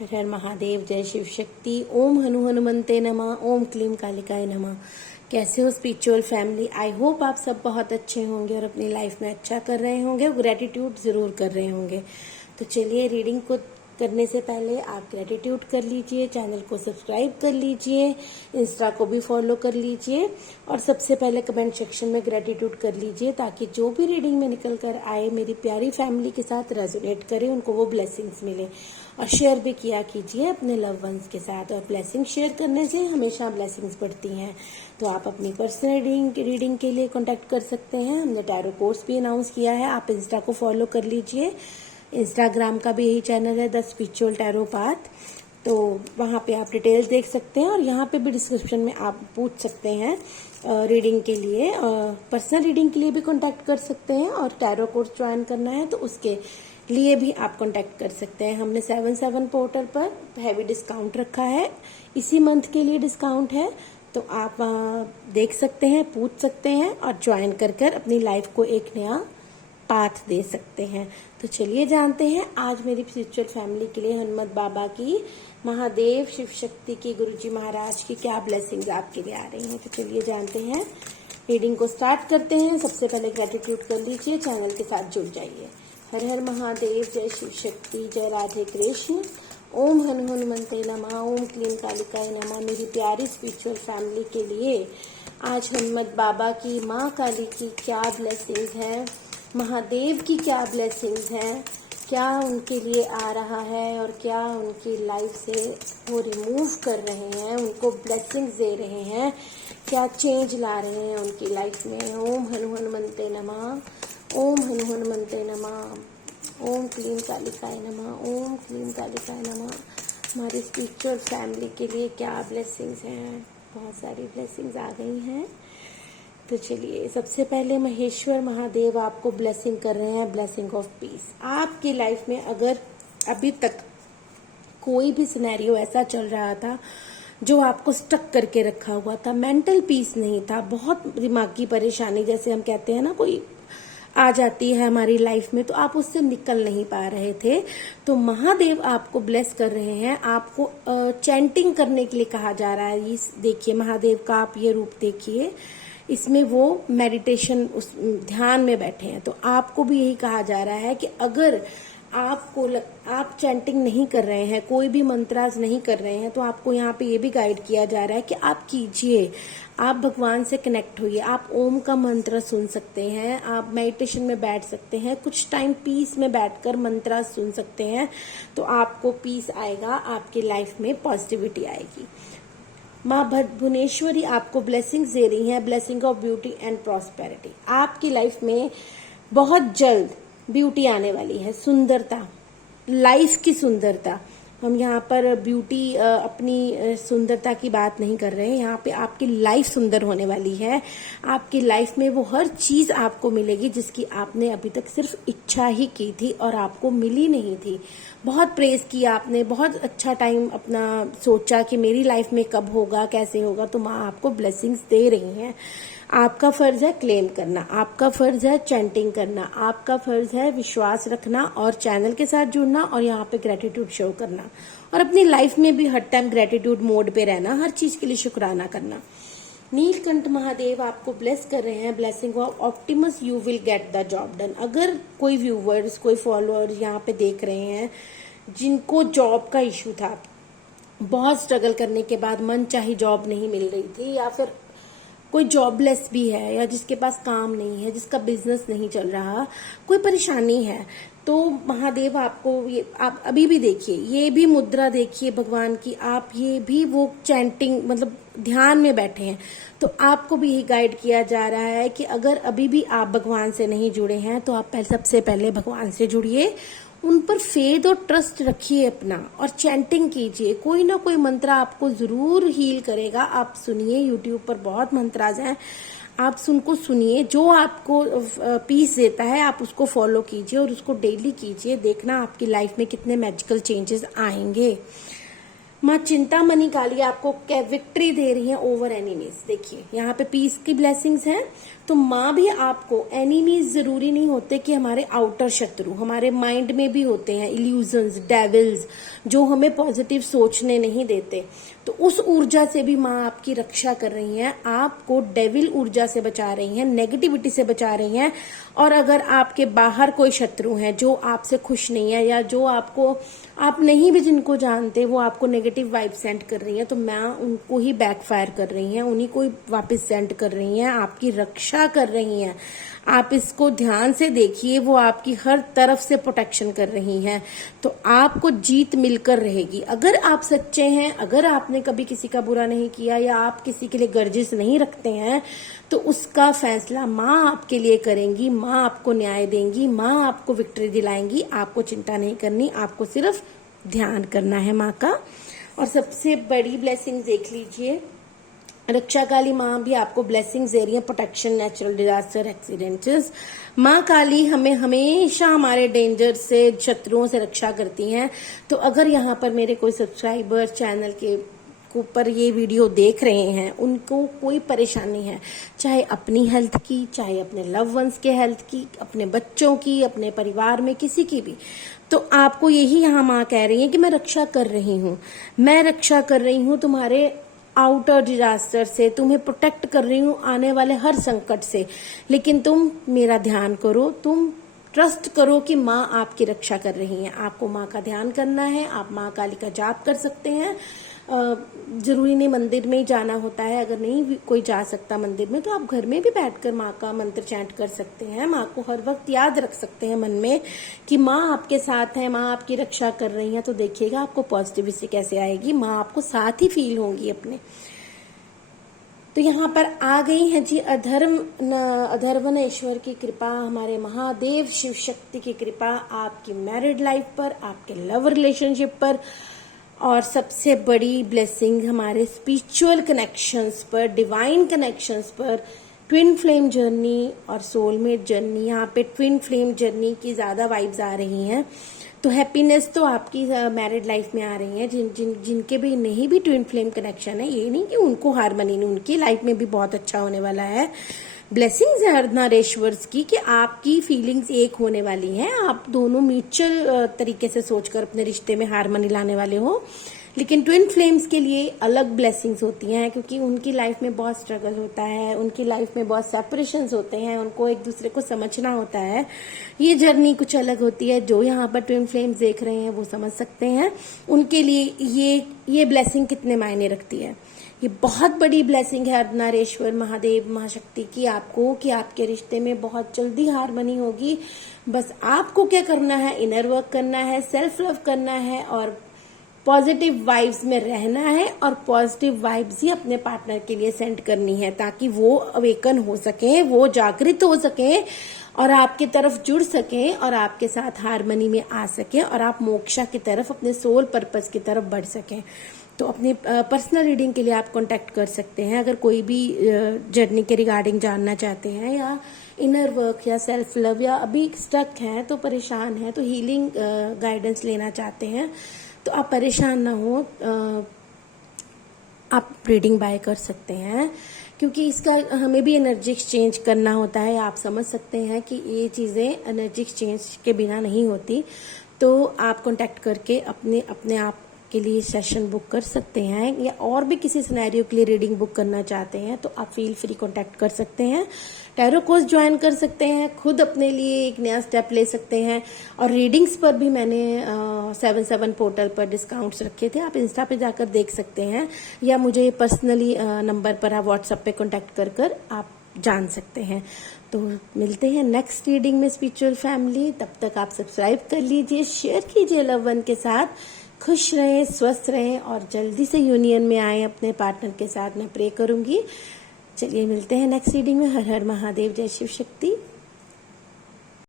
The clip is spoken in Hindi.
हर हर महादेव, जय शिव शक्ति। ओम हनु हनुमंते नमः, ओम क्लीम कालिकाय नमः। कैसे हो स्पिरिचुअल फैमिली? आई होप आप सब बहुत अच्छे होंगे और अपनी लाइफ में अच्छा कर रहे होंगे, ग्रेटिट्यूड जरूर कर रहे होंगे। तो चलिए, रीडिंग को करने से पहले आप ग्रेटिट्यूड कर लीजिए, चैनल को सब्सक्राइब कर लीजिए, इंस्टा को भी फॉलो कर लीजिए और सबसे पहले कमेंट सेक्शन में ग्रेटिट्यूड कर लीजिए, ताकि जो भी रीडिंग में निकल कर आए मेरी प्यारी फैमिली के साथ रेजोनेट करे, उनको वो ब्लेसिंग्स मिले। और शेयर भी किया कीजिए अपने लव वंस के साथ, और ब्लेसिंग शेयर करने से हमेशा ब्लेसिंग्स बढ़ती हैं। तो आप अपनी पर्सनल रीडिंग के लिए कांटेक्ट कर सकते हैं। हमने टैरो कोर्स भी अनाउंस किया है, आप इंस्टा को फॉलो कर लीजिए। इंस्टाग्राम का भी यही चैनल है, द स्पिरिचुअल टैरो पाथ। तो वहाँ पे आप डिटेल्स देख सकते हैं और यहाँ पे भी डिस्क्रिप्शन में आप पूछ सकते हैं रीडिंग के लिए। पर्सनल रीडिंग के लिए भी कांटेक्ट कर सकते हैं, और टैरो कोर्स ज्वाइन करना है तो उसके लिए भी आप कांटेक्ट कर सकते हैं। हमने 7/7 पोर्टल पर हैवी डिस्काउंट रखा है, इसी मंथ के लिए डिस्काउंट है। तो आप देख सकते हैं, पूछ सकते हैं और ज्वाइन कर अपनी लाइफ को एक नया पाथ दे सकते हैं। तो चलिए जानते हैं आज मेरी स्पिरिचुअल फैमिली के लिए हनुमत बाबा की, महादेव, शिव शक्ति की, गुरुजी महाराज की क्या ब्लेसिंग्स आपके लिए आ रही हैं। तो चलिए जानते हैं, रीडिंग को स्टार्ट करते हैं। सबसे पहले ग्रेटिट्यूड कर लीजिए, चैनल के साथ जुड़ जाइए। हर हर महादेव, जय शिव शक्ति, जय राधे कृष्ण। ओम हनु हनुमंते नमः, ओम क्लीम कालिकाय नमः। मेरी प्यारी स्पिरिचुअल फैमिली के लिए आज हनुमत बाबा की, माँ काली की क्या ब्लेसिंग्स है, महादेव की क्या ब्लेसिंग्स हैं, क्या उनके लिए आ रहा है और क्या उनकी लाइफ से वो रिमूव कर रहे हैं, उनको ब्लेसिंग्स दे रहे हैं, क्या चेंज ला रहे हैं उनकी लाइफ में। ओम हनु हनुमंते नमः, ओम हनु हनुमंते नमः, ओम क्लीम कालिकाय नमः, ओम क्लीम कालिकाय नमः। हमारी स्पिरिचुअल फैमिली के लिए क्या ब्लेसिंग्स हैं, बहुत सारी ब्लेसिंग्स आ गई हैं। तो चलिए, सबसे पहले महेश्वर महादेव आपको ब्लेसिंग कर रहे हैं, ब्लेसिंग ऑफ पीस। आपकी लाइफ में अगर अभी तक कोई भी सिनेरियो ऐसा चल रहा था जो आपको स्टक करके रखा हुआ था, मेंटल पीस नहीं था, बहुत दिमागी परेशानी जैसे हम कहते हैं ना, कोई आ जाती है हमारी लाइफ में, तो आप उससे निकल नहीं पा रहे थे, तो महादेव आपको ब्लेस कर रहे हैं। आपको चैंटिंग करने के लिए कहा जा रहा है। ये देखिए, महादेव का आप ये रूप देखिए, इसमें वो मेडिटेशन, उस ध्यान में बैठे हैं। तो आपको भी यही कहा जा रहा है कि अगर आप चैंटिंग नहीं कर रहे हैं, कोई भी मंत्राज नहीं कर रहे हैं, तो आपको यहाँ पे ये भी गाइड किया जा रहा है कि आप कीजिए, आप भगवान से कनेक्ट होइए। आप ओम का मंत्र सुन सकते हैं, आप मेडिटेशन में बैठ सकते हैं, कुछ टाइम पीस में बैठकर मंत्र सुन सकते हैं, तो आपको पीस आएगा, आपकी लाइफ में पॉजिटिविटी आएगी। माँ भुवनेश्वरी आपको ब्लेसिंग्स दे रही हैं, blessing of beauty and prosperity. आपकी लाइफ में बहुत जल्द ब्यूटी आने वाली है, सुंदरता, लाइफ की सुंदरता। हम यहाँ पर ब्यूटी अपनी सुंदरता की बात नहीं कर रहे हैं, यहाँ पे आपकी लाइफ सुंदर होने वाली है। आपकी लाइफ में वो हर चीज आपको मिलेगी जिसकी आपने अभी तक सिर्फ इच्छा ही की थी और आपको मिली नहीं थी। बहुत प्रेज किया आपने, बहुत अच्छा टाइम अपना सोचा कि मेरी लाइफ में कब होगा, कैसे होगा, तो माँ आपको ब्लेसिंग्स दे रही हैं। आपका फर्ज है क्लेम करना, आपका फर्ज है चैंटिंग करना, आपका फर्ज है विश्वास रखना और चैनल के साथ जुड़ना और यहाँ पे ग्रेटिट्यूड शो करना, और अपनी लाइफ में भी हर टाइम ग्रेटिट्यूड मोड पे रहना, हर चीज के लिए शुक्राना करना। नीलकंठ महादेव आपको ब्लेस कर रहे हैं, blessing of Optimus, you will get the job done. अगर कोई व्यूवर्स, कोई फॉलोअर्स यहाँ पे देख रहे हैं जिनको जॉब का इश्यू था, बहुत स्ट्रगल करने के बाद मन चाही जॉब नहीं मिल रही थी, या फिर कोई जॉबलेस भी है, या जिसके पास काम नहीं है, जिसका बिजनेस नहीं चल रहा, कोई परेशानी है, तो महादेव आपको ये, आप अभी भी देखिए, ये भी मुद्रा देखिए भगवान की, आप ये भी वो चैंटिंग मतलब ध्यान में बैठे हैं, तो आपको भी यही गाइड किया जा रहा है कि अगर अभी भी आप भगवान से नहीं जुड़े हैं तो आप सबसे पहले भगवान से जुड़िए, उन पर फेथ और ट्रस्ट रखिए अपना, और चैंटिंग कीजिए। कोई ना कोई मंत्र आपको जरूर हील करेगा। आप सुनिए, यूट्यूब पर बहुत मंत्राज हैं, आप उनको सुनिए, जो आपको पीस देता है आप उसको फॉलो कीजिए और उसको डेली कीजिए, देखना आपकी लाइफ में कितने मैजिकल चेंजेस आएंगे। माँ चिंतामणि काली आपको विक्ट्री दे रही है ओवर एनिमीज। देखिए, यहाँ पे पीस की ब्लेसिंग्स हैं, तो माँ भी आपको, एनिमीज जरूरी नहीं होते कि हमारे आउटर शत्रु, हमारे माइंड में भी होते हैं इल्यूजन्स, डेविल्स, जो हमें पॉजिटिव सोचने नहीं देते। तो उस ऊर्जा से भी माँ आपकी रक्षा कर रही हैं, आपको डेविल ऊर्जा से बचा रही हैं, नेगेटिविटी से बचा रही हैं। और अगर आपके बाहर कोई शत्रु हैं जो आपसे खुश नहीं है, या जो आपको, आप नहीं भी जिनको जानते, वो आपको नेगेटिव वाइब सेंड कर रही है, तो मैं उनको ही बैकफायर कर रही हैं, उन्हीं को ही वापस सेंड कर रही हैं, आपकी रक्षा कर रही हैं। आप इसको ध्यान से देखिए, वो आपकी हर तरफ से प्रोटेक्शन कर रही हैं। तो आपको जीत मिलकर रहेगी अगर आप सच्चे हैं, अगर आपने कभी किसी का बुरा नहीं किया, या आप किसी के लिए गर्जिश नहीं रखते हैं, तो उसका फैसला माँ आपके लिए करेंगी, माँ आपको न्याय देंगी, माँ आपको विक्ट्री दिलाएंगी। आपको चिंता नहीं करनी, आपको सिर्फ ध्यान करना है माँ का। और सबसे बड़ी ब्लेसिंग देख लीजिए, रक्षा काली माँ भी आपको ब्लेसिंग्स दे रही है, प्रोटेक्शन, नेचुरल डिजास्टर, एक्सीडेंट्स। माँ काली हमें हमेशा हमारे डेंजर से, शत्रुओं से रक्षा करती हैं। तो अगर यहाँ पर मेरे कोई सब्सक्राइबर चैनल के ऊपर ये वीडियो देख रहे हैं, उनको कोई परेशानी है, चाहे अपनी हेल्थ की, चाहे अपने लव वंस के हेल्थ की, अपने बच्चों की, अपने परिवार में किसी की भी, तो आपको यही यहाँ माँ कह रही है कि मैं रक्षा कर रही हूँ, मैं रक्षा कर रही हूँ तुम्हारे आउटर डिजास्टर से, तुम्हें प्रोटेक्ट कर रही हूँ आने वाले हर संकट से। लेकिन तुम मेरा ध्यान करो, तुम ट्रस्ट करो कि माँ आपकी रक्षा कर रही है। आपको माँ का ध्यान करना है, आप माँ काली का जाप कर सकते हैं। जरूरी नहीं मंदिर में ही जाना होता है, अगर नहीं कोई जा सकता मंदिर में, तो आप घर में भी बैठकर माँ का मंत्र चैंट कर सकते हैं। माँ को हर वक्त याद रख सकते हैं मन में कि माँ आपके साथ है, माँ आपकी रक्षा कर रही है। तो देखिएगा आपको पॉजिटिविटी कैसे आएगी, माँ आपको साथ ही फील होंगी अपने। तो यहाँ पर आ गई है जी अधर्वणेश्वर की कृपा, हमारे महादेव शिव शक्ति की कृपा आपकी मैरिड लाइफ पर, आपके लव रिलेशनशिप पर, और सबसे बड़ी ब्लेसिंग हमारे स्पिरिचुअल कनेक्शंस पर, डिवाइन कनेक्शंस पर, ट्विन फ्लेम जर्नी और सोलमेट जर्नी। यहाँ पे ट्विन फ्लेम जर्नी की ज्यादा वाइब्स आ रही हैं। तो हैप्पीनेस तो आपकी मैरिड लाइफ में आ रही है। जिनके भी नहीं भी ट्विन फ्लेम कनेक्शन है, ये नहीं कि उनको हारमोनी नहीं, उनकी लाइफ में भी बहुत अच्छा होने वाला है। ब्लेसिंग्स है अर्धनारीश्वर्स की कि आपकी फीलिंग्स एक होने वाली हैं, आप दोनों म्यूचुअल तरीके से सोचकर अपने रिश्ते में हारमोनी लाने वाले हो। लेकिन ट्विन फ्लेम्स के लिए अलग ब्लेसिंग्स होती हैं, क्योंकि उनकी लाइफ में बहुत स्ट्रगल होता है, उनकी लाइफ में बहुत सेपरेशंस होते हैं, उनको एक दूसरे को समझना होता है। ये जर्नी कुछ अलग होती है। जो यहाँ पर ट्विन फ्लेम्स देख रहे हैं वो समझ सकते हैं उनके लिए ये ब्लेसिंग कितने मायने रखती है। ये बहुत बड़ी ब्लेसिंग है अर्धनारीश्वर महादेव महाशक्ति की आपको, कि आपके रिश्ते में बहुत जल्दी हारमोनी होगी। बस आपको क्या करना है, इनर वर्क करना है, सेल्फ लव करना है, और पॉजिटिव वाइब्स में रहना है, और पॉजिटिव वाइब्स ही अपने पार्टनर के लिए सेंड करनी है, ताकि वो अवेकन हो सके, वो जागृत हो सके और आपके तरफ जुड़ सके और आपके साथ हारमोनी में आ सके, और आप मोक्षा की तरफ, अपने सोल पर्पस की तरफ बढ़ सकें। तो अपनी पर्सनल रीडिंग के लिए आप कांटेक्ट कर सकते हैं। अगर कोई भी जर्नी के रिगार्डिंग जानना चाहते हैं, या इनर वर्क या सेल्फ लव, या अभी स्टक हैं तो परेशान हैं, तो हीलिंग गाइडेंस लेना चाहते हैं, तो आप परेशान ना हो, आप रीडिंग बाय कर सकते हैं। क्योंकि इसका हमें भी एनर्जी एक्सचेंज करना होता है। आप समझ सकते हैं कि ये चीज़ें एनर्जी एक्सचेंज के बिना नहीं होती। तो आप कांटेक्ट करके अपने आप के लिए सेशन बुक कर सकते हैं, या और भी किसी सिनेरियो के लिए रीडिंग बुक करना चाहते हैं तो आप फील फ्री कांटेक्ट कर सकते हैं। टैरो कोर्स ज्वाइन कर सकते हैं, खुद अपने लिए एक नया स्टेप ले सकते हैं। और रीडिंग्स पर भी मैंने 77 पोर्टल पर डिस्काउंट्स रखे थे, आप इंस्टा पे जाकर देख सकते हैं, या मुझे पर्सनली नंबर पर आप व्हाट्सएप पे कांटेक्ट कर आप जान सकते हैं। तो मिलते हैं नेक्स्ट रीडिंग में स्पिरिचुअल फैमिली। तब तक आप सब्सक्राइब कर लीजिए, शेयर कीजिए लव वन के साथ। खुश रहें, स्वस्थ रहें, और जल्दी से यूनियन में आए अपने पार्टनर के साथ, मैं प्रे करूंगी। चलिए मिलते हैं नेक्स्ट रीडिंग में। हर हर महादेव, जय शिव शक्ति।